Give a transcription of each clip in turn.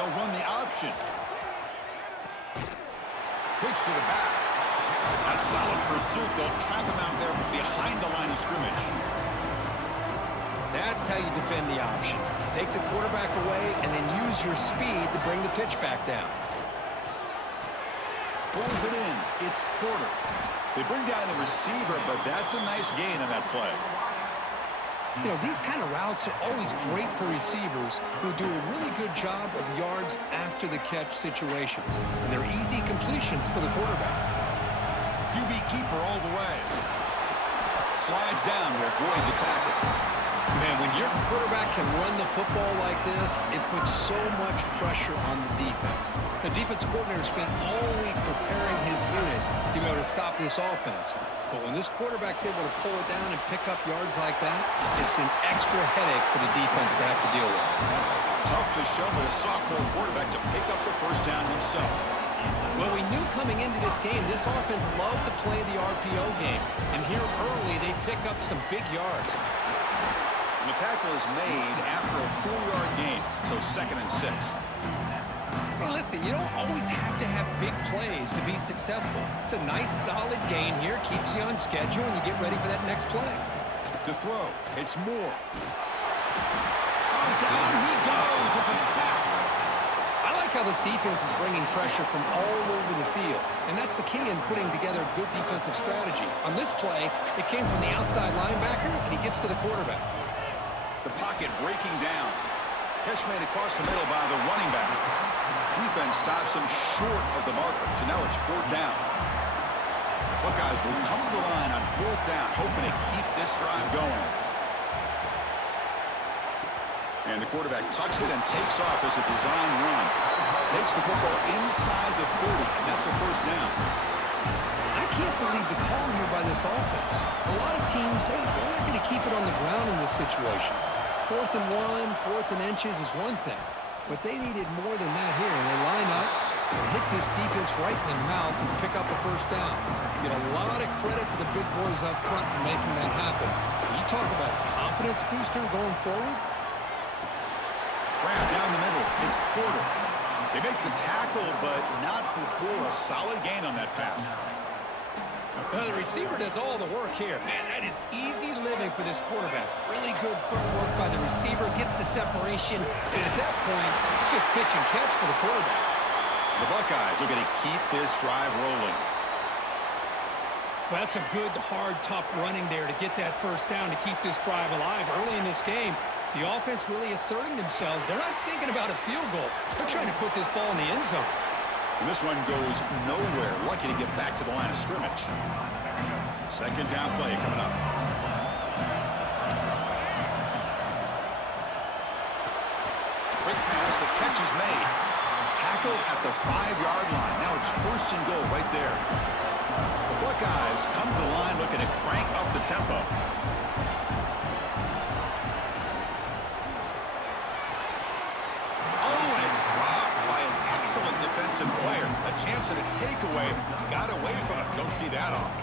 They'll run the option. Pitch to the back. That solid pursuit. They'll trap him out there behind the line of scrimmage. That's how you defend the option. Take the quarterback away and then use your speed to bring the pitch back down. Pulls it in. It's Porter. They bring down the receiver, but that's a nice gain on that play. You know, these kind of routes are always great for receivers who do a really good job of yards after the catch situations. And they're easy completions for the quarterback. QB keeper all the way. Slides down to avoid the tackle. Man, when your quarterback can run the football like this, it puts so much pressure on the defense. The defense coordinator spent all week preparing his unit to be able to stop this offense. But when this quarterback's able to pull it down and pick up yards like that, it's an extra headache for the defense to have to deal with. Tough to show with a sophomore quarterback to pick up the first down himself. Well, we knew coming into this game, this offense loved to play the RPO game. And here early, they pick up some big yards. The tackle is made after a 4-yard gain, so 2nd and 6. Hey, listen, you don't always have to have big plays to be successful. It's a nice, solid gain here, keeps you on schedule, and you get ready for that next play. To throw, it's Moore. Oh, down he goes. It's a sack. I like how this defense is bringing pressure from all over the field, and that's the key in putting together good defensive strategy. On this play, it came from the outside linebacker, and he gets to the quarterback. The pocket breaking down. Catch made across the middle by the running back. Defense stops him short of the marker, so now it's 4th down. Buckeyes will come to the line on 4th down, hoping to keep this drive going. And the quarterback tucks it and takes off as a design run. Takes the football inside the 30, and that's a 1st down. I can't believe the call here by this offense. A lot of teams, they're not going to keep it on the ground in this situation. 4th and 1, 4th and inches is one thing, but they needed more than that here, and they line up and hit this defense right in the mouth and pick up a 1st down. Get a lot of credit to the big boys up front for making that happen. You talk about a confidence booster going forward. Wrap down the middle. It's Porter. They make the tackle, but not before a solid gain on that pass. The receiver does all the work here. Man, that is easy living for this quarterback. Really good footwork by the receiver, gets the separation, and at that point, it's just pitch and catch for the quarterback. The Buckeyes are going to keep this drive rolling. Well, that's a good, hard, tough running there to get that 1st down to keep this drive alive early in this game. The offense really asserting themselves. They're not thinking about a field goal. They're trying to put this ball in the end zone. And this one goes nowhere. Lucky to get back to the line of scrimmage. 2nd down play coming up. Quick pass, the catch is made. Tackle at the 5-yard line. Now it's 1st and goal right there. The Buckeyes come to the line looking to crank up the tempo. Excellent defensive player. A chance at a takeaway. Got away from it. Don't see that often.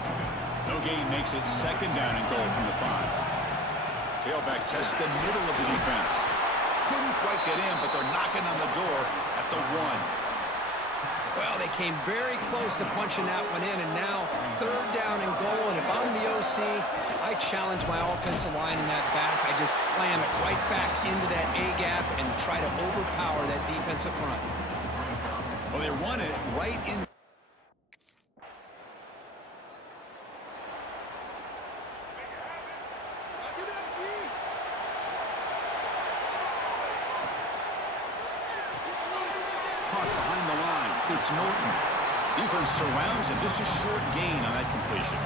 No gain makes it 2nd down and goal from the 5. Tailback tests the middle of the defense. Couldn't quite get in, but they're knocking on the door at the 1. Well, they came very close to punching that one in, and now 3rd down and goal. And if I'm the OC, I challenge my offensive line in that back. I just slam it right back into that A-gap and try to overpower that defensive front. Well, they run it right in. Caught behind the line. It's Norton. Defense surrounds him. Just a short gain on that completion.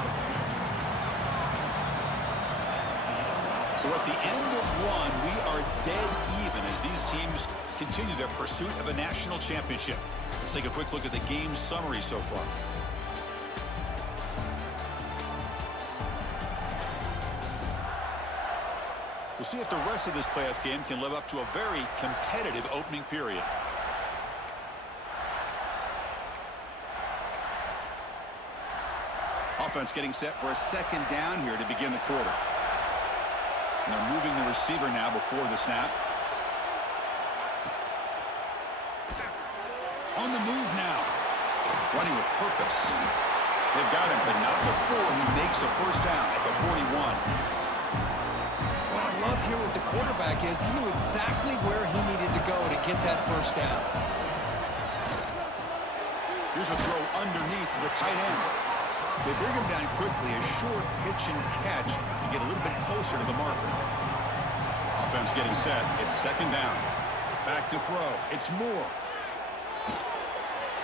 So at the end of 1, we are dead even as these teams continue their pursuit of a national championship. Let's take a quick look at the game summary so far. We'll see if the rest of this playoff game can live up to a very competitive opening period. Offense getting set for a 2nd down here to begin the quarter. And they're moving the receiver now before the snap. On the move now. Running with purpose. They've got him, but not before he makes a first down at the 41. What I love here with the quarterback is he knew exactly where he needed to go to get that first down. Here's a throw underneath to the tight end. They bring him down quickly, a short pitch and catch to get a little bit closer to the marker. Offense getting set. It's second down. Back to throw. It's Moore.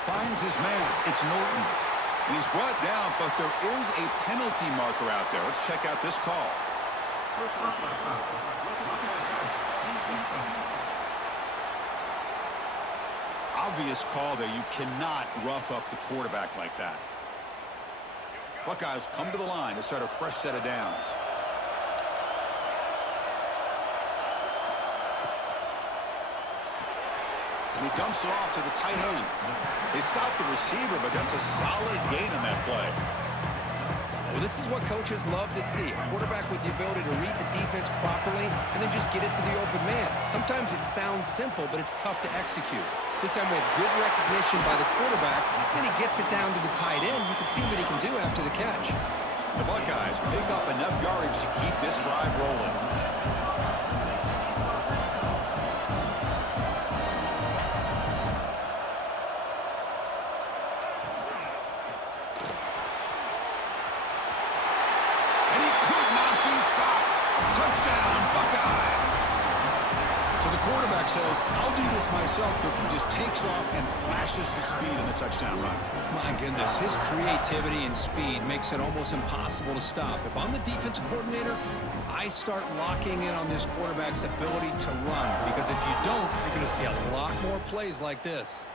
Finds his man. It's Norton. And he's brought down, but there is a penalty marker out there. Let's check out this call. Obvious call there. You cannot rough up the quarterback like that. Buckeyes come to the line to start a fresh set of downs. And he dumps it off to the tight end. They stop the receiver, but that's a solid gain on that play. Well, this is what coaches love to see. A quarterback with the ability to read the defense properly and then just get it to the open man. Sometimes it sounds simple, but it's tough to execute. This time with good recognition by the quarterback, then he gets it down to the tight end. You can see what he can do after the catch. The Buckeyes pick up enough yardage to keep this drive rolling. And he could not be stopped. Touchdown, Buckeyes. So the quarterback says, I'll do this myself, but he just takes off and flashes the speed in the touchdown run. My goodness, his creativity and speed makes it almost impossible to stop. If I'm the defensive coordinator, I start locking in on this quarterback's ability to run, because if you don't, you're going to see a lot more plays like this.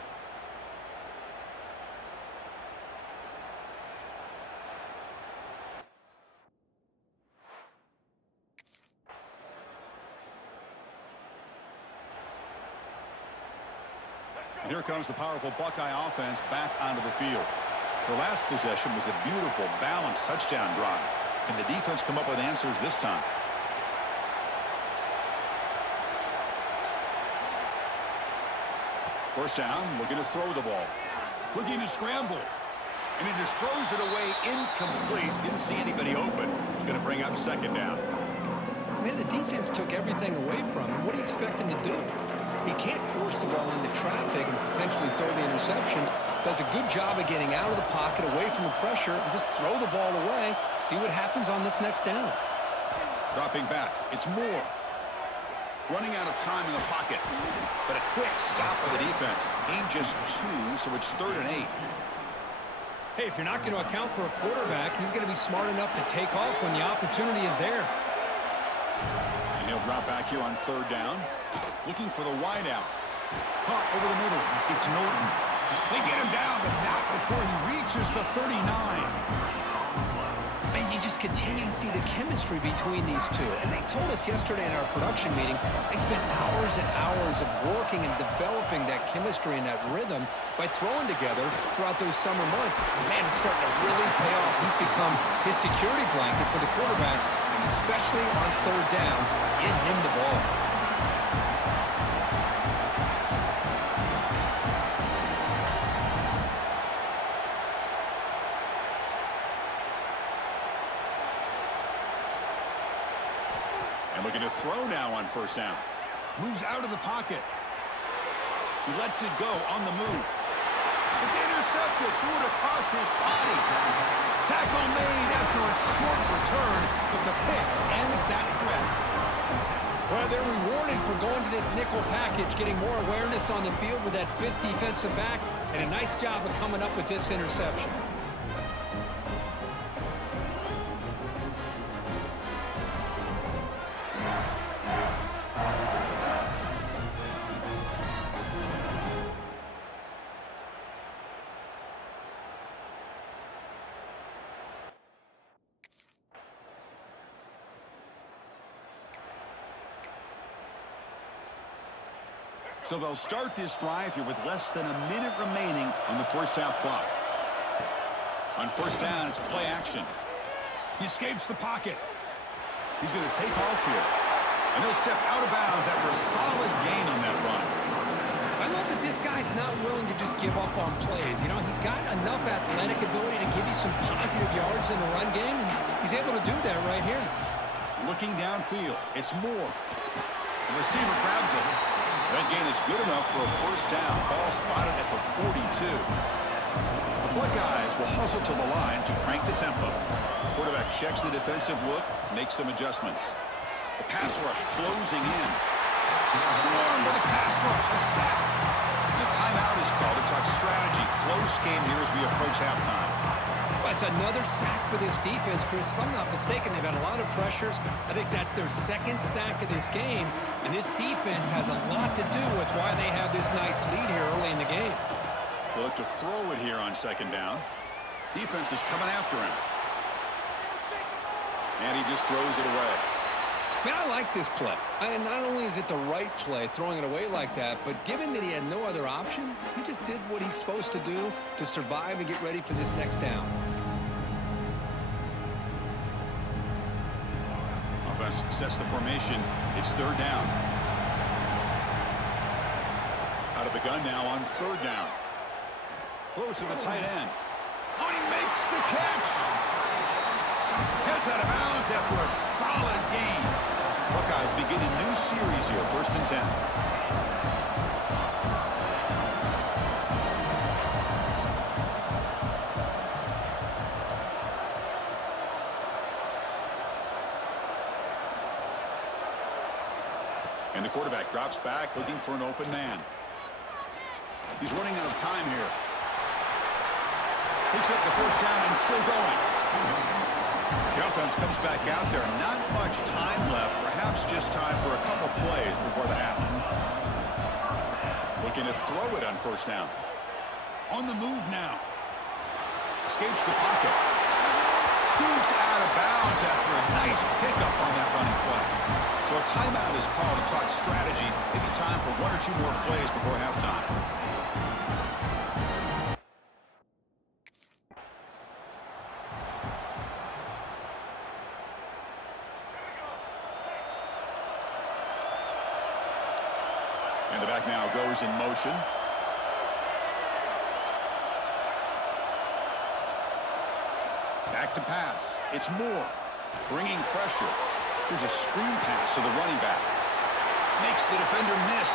And here comes the powerful Buckeye offense back onto the field. Their last possession was a beautiful, balanced touchdown drive. Can the defense come up with answers this time? First down, looking to throw the ball. Looking to scramble. And he just throws it away incomplete. Didn't see anybody open. He's going to bring up second down. Man, the defense took everything away from him. What do you expect him to do? He can't force the ball into traffic and potentially throw the interception. Does a good job of getting out of the pocket, away from the pressure, and just throw the ball away. See what happens on this next down. Dropping back, it's Moore. Running out of time in the pocket. But a quick stop by the defense. Gain just 2, so it's 3rd and 8. Hey, if you're not going to account for a quarterback, he's going to be smart enough to take off when the opportunity is there. And he'll drop back here on 3rd down. Looking for the wide out. Caught over the middle. It's Norton. They get him down, but not before he reaches the 39. And you just continue to see the chemistry between these two. And they told us yesterday in our production meeting, they spent hours and hours of working and developing that chemistry and that rhythm by throwing together throughout those summer months. And man, it's starting to really pay off. He's become his security blanket for the quarterback, and especially on 3rd down, get him the ball. Looking to throw now on 1st down. Moves out of the pocket. He lets it go on the move. It's intercepted. Threw it across his body. Tackle made after a short return, but the pick ends that threat. Well, they're rewarded for going to this nickel package, getting more awareness on the field with that 5th defensive back, and a nice job of coming up with this interception. So they'll start this drive here with less than a minute remaining on the 1st half clock. On 1st down, it's play action. He escapes the pocket. He's going to take off here. And he'll step out of bounds after a solid gain on that run. I love that this guy's not willing to just give up on plays. You know, he's got enough athletic ability to give you some positive yards in the run game, and he's able to do that right here. Looking downfield, it's Moore. The receiver grabs it. That gain is good enough for a first down. Ball spotted at the 42. The Buckeyes will hustle to the line to crank the tempo. Quarterback checks the defensive look, makes some adjustments. The pass rush closing in. Swarm with a pass rush, a sack. The timeout is called to talk strategy. Close game here as we approach halftime. Well, it's another sack for this defense, Chris. If I'm not mistaken, they've had a lot of pressures. I think that's their second sack of this game, and this defense has a lot to do with why they have this nice lead here early in the game. They look to throw it here on second down. Defense is coming after him. And he just throws it away. I mean, I like this play. And not only is it the right play, throwing it away like that, but given that he had no other option, he just did what he's supposed to do to survive and get ready for this next down. Offense sets the formation. It's third down. Out of the gun now on third down. Close to the tight end. Oh, he makes the catch. Heads out of bounds after a solid gain. Buckeyes begin a new series here, 1st and 10. And the quarterback drops back, looking for an open man. He's running out of time here. Picks up the first down and still going. The offense comes back out there. Not much time left. Perhaps just time for a couple plays before the half. Looking to throw it on first down. On the move now. Escapes the pocket. Scoots out of bounds after a nice pickup on that running play. So a timeout is called to talk strategy. Maybe time for 1 or 2 more plays before halftime. And the back now goes in motion. Back to pass. It's Moore. Bringing pressure. Here's a screen pass to the running back. Makes the defender miss.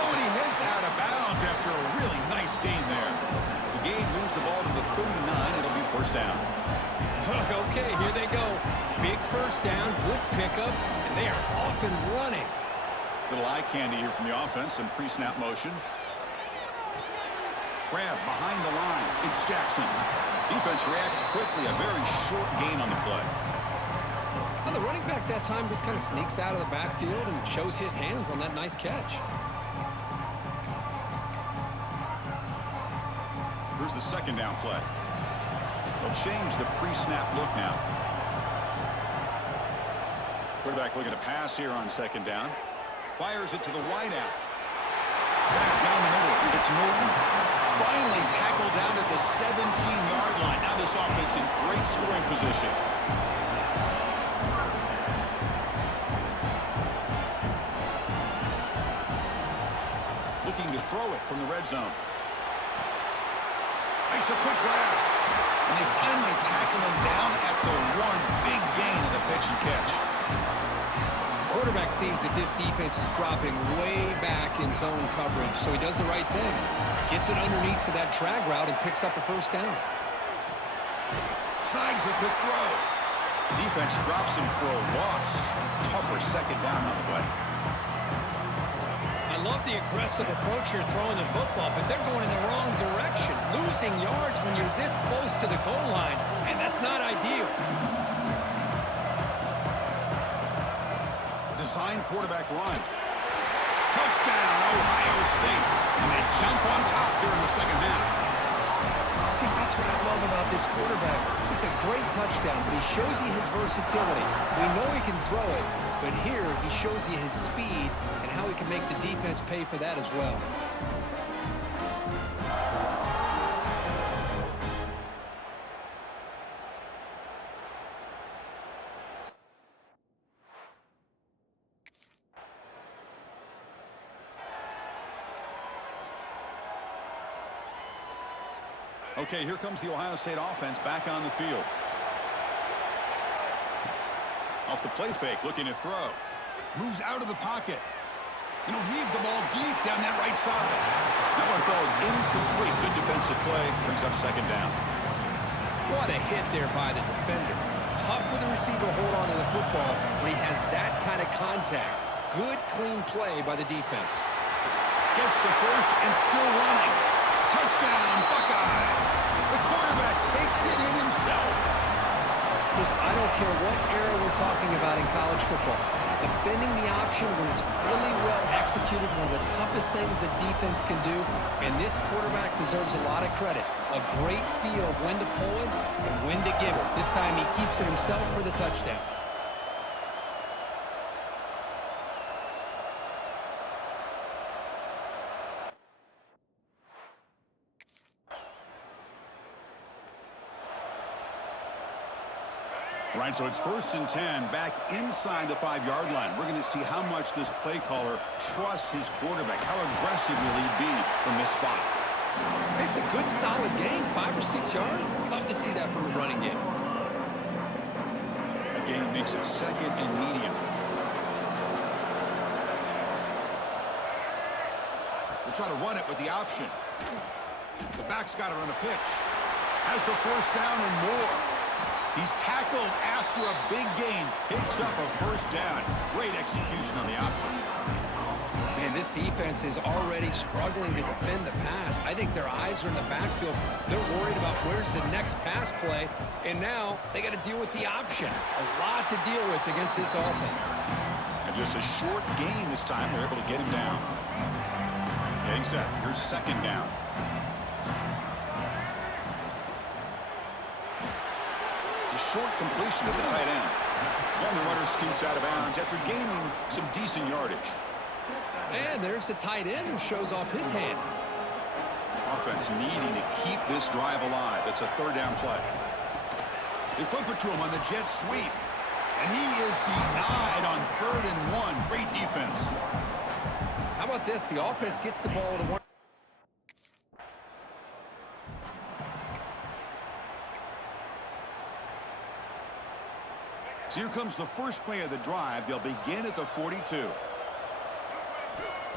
Oh, and he heads out of bounds after a really nice gain there. The gain moves the ball to the 39. It'll be first down. Okay, here they go. Big first down, good pickup, and they are off and running. Little eye candy here from the offense and pre-snap motion. Grab behind the line. It's Jackson. Defense reacts quickly. A very short gain on the play. Well, the running back that time just kind of sneaks out of the backfield and shows his hands on that nice catch. Here's the second down play. They'll change the pre-snap look now. Quarterback looking to pass here on second down. Fires it to the wideout. Back down the middle. It's Norton. Finally tackled down at the 17-yard line. Now this offense in great scoring position. Looking to throw it from the red zone. Makes a quick grab. And they finally tackle him down at the 1. Big gain of the pitch and catch. Quarterback sees that this defense is dropping way back in zone coverage, so he does the right thing. Gets it underneath to that drag route and picks up a first down. Slides the quick throw. Defense drops him for a loss. Tougher second down on the play. I love the aggressive approach here throwing the football, but they're going in the wrong direction. Losing yards when you're this close to the goal line, and that's not ideal. Design quarterback run. Touchdown, Ohio State. And they jump on top here in the second half. Chris, that's what I love about this quarterback. It's a great touchdown, but he shows you his versatility. We know he can throw it, but here he shows you his speed and how he can make the defense pay for that as well. Okay, here comes the Ohio State offense back on the field. Off the play fake, looking to throw. Moves out of the pocket. And he'll heave the ball deep down that right side. That one falls incomplete. Good defensive play. Brings up second down. What a hit there by the defender. Tough for the receiver to hold on to the football when he has that kind of contact. Good, clean play by the defense. Gets the first and still running. Touchdown, Buckeyes. The quarterback takes it in himself. Chris, I don't care what era we're talking about in college football. Defending the option when it's really well executed, one of the toughest things that defense can do, and this quarterback deserves a lot of credit. A great feel of when to pull it and when to give it. This time he keeps it himself for the touchdown. All right, so it's 1st and 10 back inside the 5-yard line. We're going to see how much this play caller trusts his quarterback. How aggressive will he be from this spot? It's a good, solid game. 5 or 6 yards. Love to see that from the running game. Again, makes it 2nd and medium. We'll try to run it with the option. The back's got it on the pitch. Has the 1st down and more. He's tackled after a big gain. Picks up a 1st down. Great execution on the option. Man, this defense is already struggling to defend the pass. I think their eyes are in the backfield. They're worried about where's the next pass play. And now they got to deal with the option. A lot to deal with against this offense. And just a short gain this time. They're able to get him down. Getting set. Here's 2nd down. Short completion to the tight end. And the runner scoots out of bounds after gaining some decent yardage. And there's the tight end who shows off his hands. Offense needing to keep this drive alive. It's a 3rd down play. They flip it to him on the jet sweep. And he is denied on 3rd and 1. Great defense. How about this? The offense gets the ball to one. So here comes the first play of the drive. They'll begin at the 42.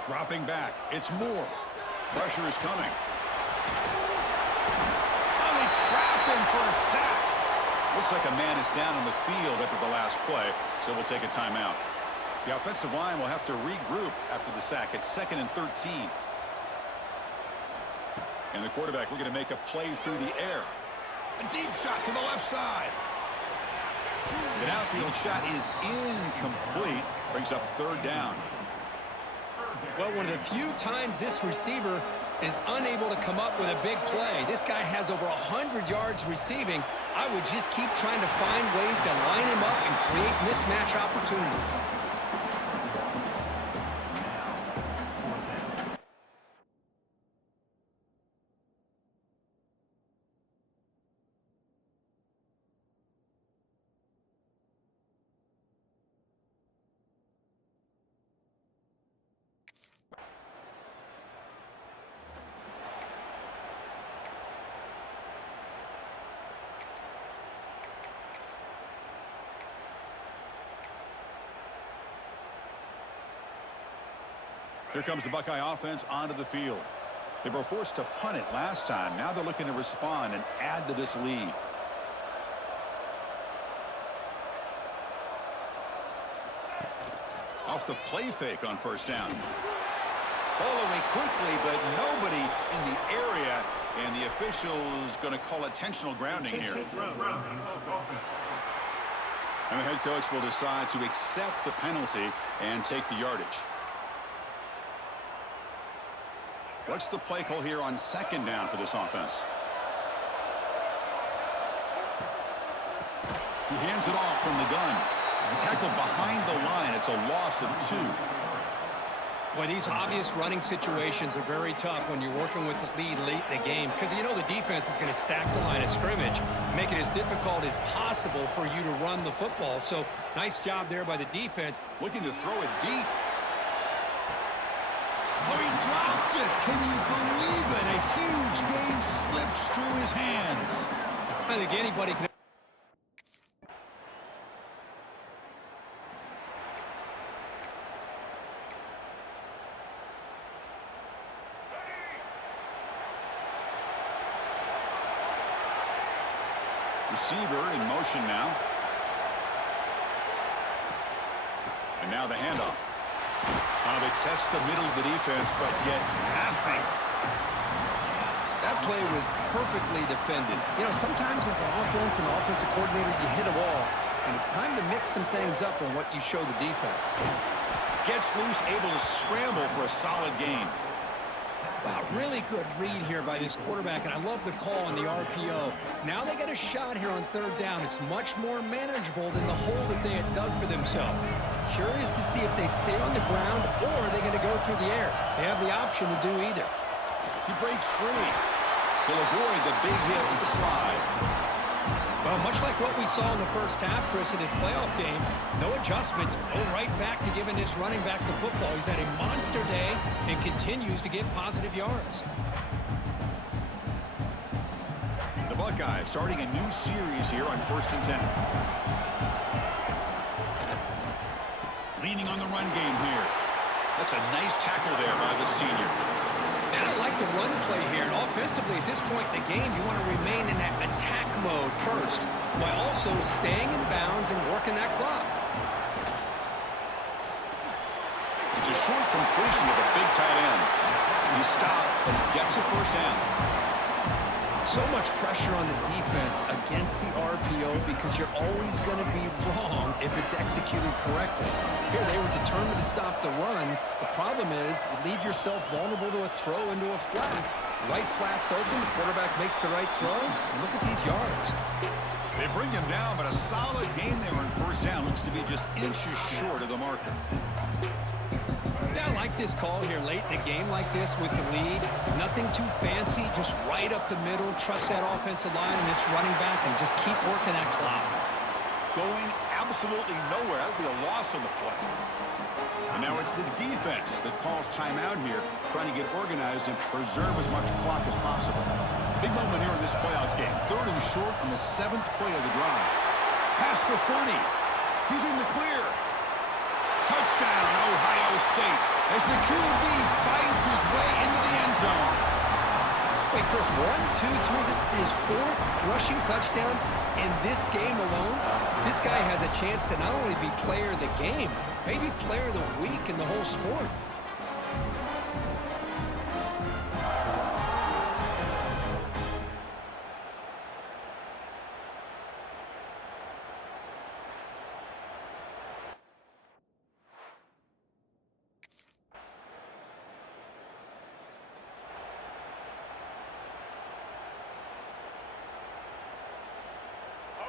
Dropping back. It's Moore. Pressure is coming. Oh, they trap him for a sack. Looks like a man is down on the field after the last play, so we'll take a timeout. The offensive line will have to regroup after the sack. It's 2nd and 13. And the quarterback looking to make a play through the air. A deep shot to the left side. The outfield shot is incomplete. Brings up 3rd down. Well, one of the few times this receiver is unable to come up with a big play. This guy has over 100 yards receiving. I would just keep trying to find ways to line him up and create mismatch opportunities. Here comes the Buckeye offense onto the field. They were forced to punt it last time. Now they're looking to respond and add to this lead. Off the play fake on 1st down. Ball away quickly, but nobody in the area, and the official is going to call intentional grounding here. And the head coach will decide to accept the penalty and take the yardage. What's the play call here on 2nd down for this offense? He hands it off from the gun. Tackled behind the line. It's a loss of 2. Boy, these obvious running situations are very tough when you're working with the lead late in the game because you know the defense is going to stack the line of scrimmage, make it as difficult as possible for you to run the football. So nice job there by the defense. Looking to throw it deep. Oh, he dropped it. Can you believe it? A huge gain slips through his hands. I think anybody can. Receiver in motion now. And now the handoff. They test the middle of the defense, but get nothing. That play was perfectly defended. You know, sometimes as an offensive coordinator, you hit a wall, and it's time to mix some things up on what you show the defense. Gets loose, able to scramble for a solid gain. Wow, really good read here by this quarterback, and I love the call on the RPO. Now they get a shot here on third down. It's much more manageable than the hole that they had dug for themselves. Curious to see if they stay on the ground or are they going to go through the air. They have the option to do either. He breaks free. He'll avoid the big hit with the slide. Well, much like what we saw in the first half, Chris, in this playoff game, no adjustments. Go right back to giving this running back to football. He's had a monster day and continues to get positive yards. The Buckeyes starting a new series here on 1st and 10. Leaning on the run game here. That's a nice tackle there by the senior. And I like the run play here. And offensively, at this point in the game, you want to remain in that attack mode first, while also staying in bounds and working that clock. It's a short completion with a big tight end. He stopped, but he gets a first down. So much pressure on the defense against the RPO because you're always going to be wrong if it's executed correctly. Here, they were determined to stop the run. The problem is you leave yourself vulnerable to a throw into a flat. Right flat's open, the quarterback makes the right throw, and look at these yards. They bring him down, but a solid gain there on first down. Looks to be just inches short of the marker. Yeah, I like this call here late in the game like this with the lead. Nothing too fancy, just right up the middle. Trust that offensive line and this running back and just keep working that clock. Going absolutely nowhere. That would be a loss on the play. And now it's the defense that calls timeout here, trying to get organized and preserve as much clock as possible. Big moment here in this playoff game. 3rd and short on the 7th play of the drive. Past the 30. He's in the clear. Touchdown, Ohio State, as the QB finds his way into the end zone. Wait, Chris, 1, 2, 3, this is his 4th rushing touchdown in this game alone. This guy has a chance to not only be player of the game, maybe player of the week in the whole sport.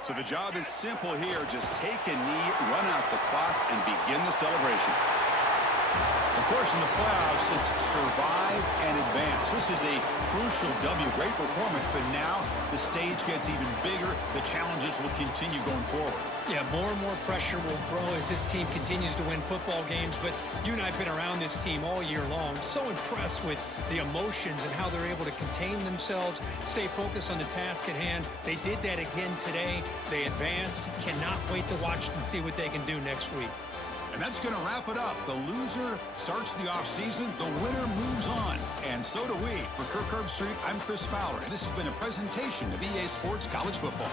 So the job is simple here. Just take a knee, run out the clock, and begin the celebration. Of course, in the playoffs, it's survive and advance. This is a crucial W. Great performance, but now the stage gets even bigger. The challenges will continue going forward. Yeah, more and more pressure will grow as this team continues to win football games, but you and I have been around this team all year long. So impressed with the emotions and how they're able to contain themselves, stay focused on the task at hand. They did that again today. They advance. Cannot wait to watch and see what they can do next week. And that's going to wrap it up. The loser starts the offseason. The winner moves on. And so do we. For Kirk Herbstreit, I'm Chris Fowler, and this has been a presentation of EA Sports College Football.